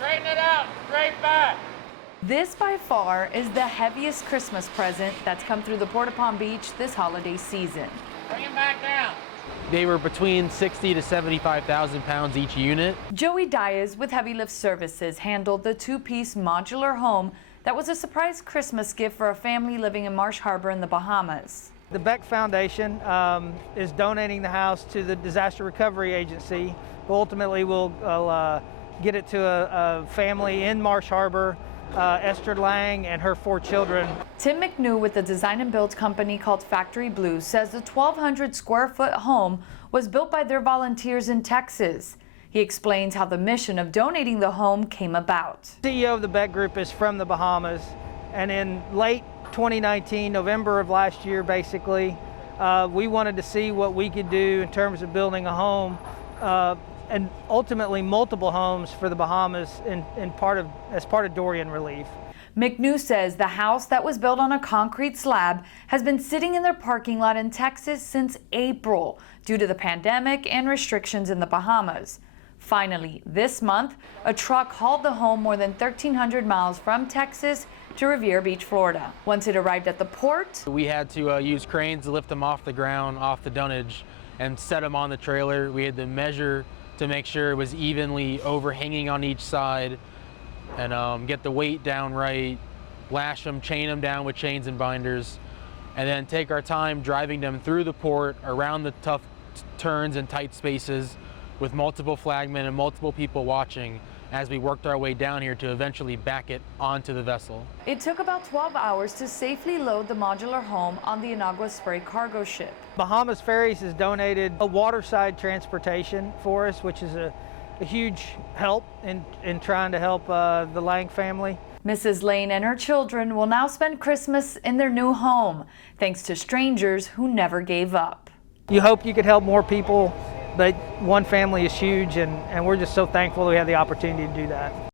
Straighten it out, straight back. This by far is the heaviest Christmas present that's come through the Port of Palm Beach this holiday season. Bring him back down. They were between 60 to 75,000 pounds each unit. Joey Diaz with Heavy Lift Services handled the two-piece modular home that was a surprise Christmas gift for a family living in Marsh Harbor in the Bahamas. The Beck Foundation is donating the house to the Disaster Recovery Agency. Ultimately, we'll get it to a family in Marsh Harbor, Esther Lang and her 4 children. Tim McNew with the design and build company called Factory Blue says the 1,200 square foot home was built by their volunteers in Texas. He explains how the mission of donating the home came about. The CEO of the Beck Group is from the Bahamas, and in late 2019, November of last year basically, we wanted to see what we could do in terms of building a home and ultimately multiple homes for the Bahamas as part of Dorian relief. McNew says the house that was built on a concrete slab has been sitting in their parking lot in Texas since April due to the pandemic and restrictions in the Bahamas. Finally, this month, a truck hauled the home more than 1,300 miles from Texas to Revere Beach, Florida. Once it arrived at the port, We had to use cranes to lift them off the ground, off the dunnage, and set them on the trailer. We had to measure to make sure it was evenly overhanging on each side and get the weight down right, lash them, chain them down with chains and binders, and then take our time driving them through the port, around the tough turns and tight spaces with multiple flagmen and multiple people watching as we worked our way down here to eventually back it onto the vessel. it took about 12 hours to safely load the modular home on the Inagua Spray cargo ship. Bahamas Ferries has donated a waterside transportation for us, which is a huge help in trying to help the Lang family. Mrs. Lane and her children will now spend Christmas in their new home, thanks to strangers who never gave up. You hope you could help more people, but one family is huge, and we're just so thankful that we have the opportunity to do that.